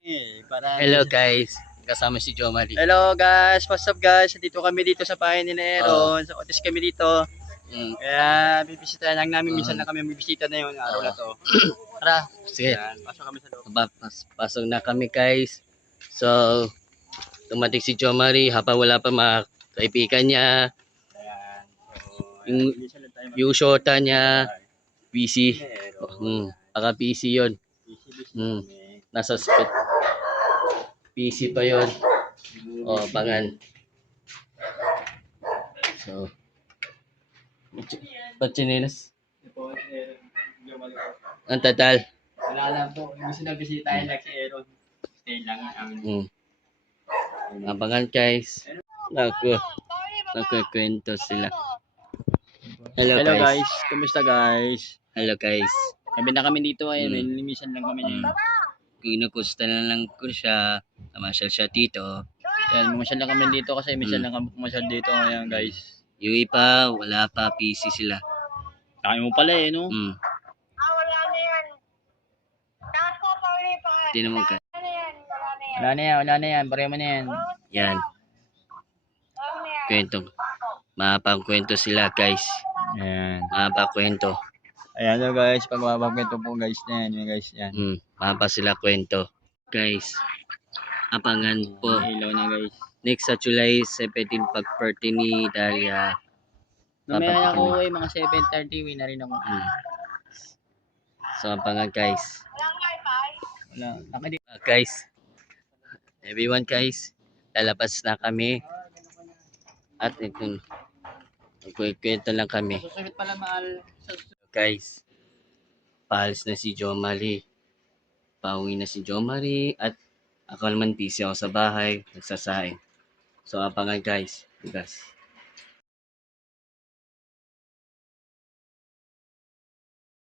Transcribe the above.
Hello guys, kasama si Jomari. Hello guys, what's up guys? Dito kami dito sa bahay ni Aaron. Sa Otis kami dito. Kaya bibisita lang namin, minsan na kami bibisita na yung araw na to. Tara, Sige, pasok kami sa loob. pasok na kami guys. So, tumating si Jomari habang wala pa mga kaibigan niya. Ayan. Yung shorta niya, busy. Baka busy yun. Nasa spot. Busy pa yun. Pangan. So, ba't chinilas? Ang tatal. Wala lang po, gusto na bisitahin lang si Aaron. Stay lang namin. Abangan guys. Nagkukwento sila. Hello guys. Kumusta guys? Hello guys. Kami na kami dito ay may limisan lang kami niya. Kinukusta na lang ko siya. Namasyal siya dito. Yan, mamasyal lang kami dito kasi minsan lang kami pumasyal dito ngayon guys. Yung iba, wala pa. busy sila. Kaya mo pala no? Wala na yan. Tapos ko pa ulit pa. Hindi naman ka. Wala na yan, pareho mo na yan. Yan. Kwento. Mahapang kwento sila guys. Ayan. Mahapang kwento. Ayan guys, pag mapapagkwento po guys na yan, guys yan. Mahapang sila kwento. Guys, abangan po. Ilaw na guys. Next sa July 17 pag-birthday ni Dalia. Mamaya ako mga 7:30, uwi na rin ako. So abangan guys. Wala, Guys, everyone guys, lalabas na kami. At ito, nagkukwento lang kami. Susunod pala mahal. Guys, paalis na si Jomari. Pauwi na si Jomari. At ako naman busy ako sa bahay, nagsasaing. So abangan guys. Bigas.